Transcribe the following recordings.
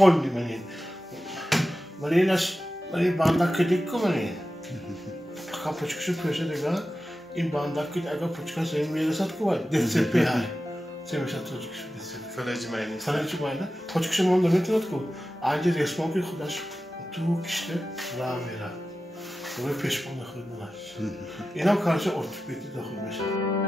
школьный мне. Мне нас мне бандак дикко мне. Капочку şu köşede gal. İn bandak git aga puçka senin bir yere satku var. Detsepe hay. Sen mesela çocuk şu. Falacımayın. Falacımayın. Puçka şu onda ne tatku. Ayrıca resmen ki kudaş tu işte ramera. Bunu peşmanla kırdılar. İnam karşı ortopedi dokun mesela.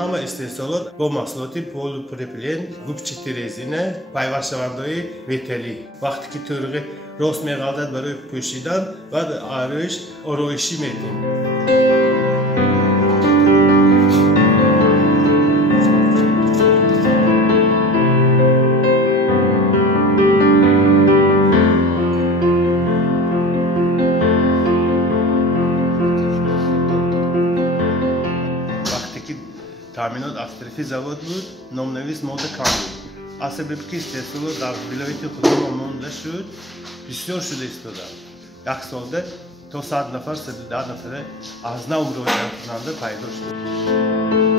Hamma istehsalot bu mahsuloti polipropilen gubçiti rezine payvaşlavandoyi veteli. Vaxtiki törüğü rosmeğaldat barı püşidan ve arış oroişi metin. Taminat Astrifi zavod بود نام‌نویس ماده کام بود. Asebep ki istehsalı da vilayeti kurumundan şud بسیار شده استفاده. یک سالده تا 100 نفر 110 نفر از نو روی کننده پیدا شد.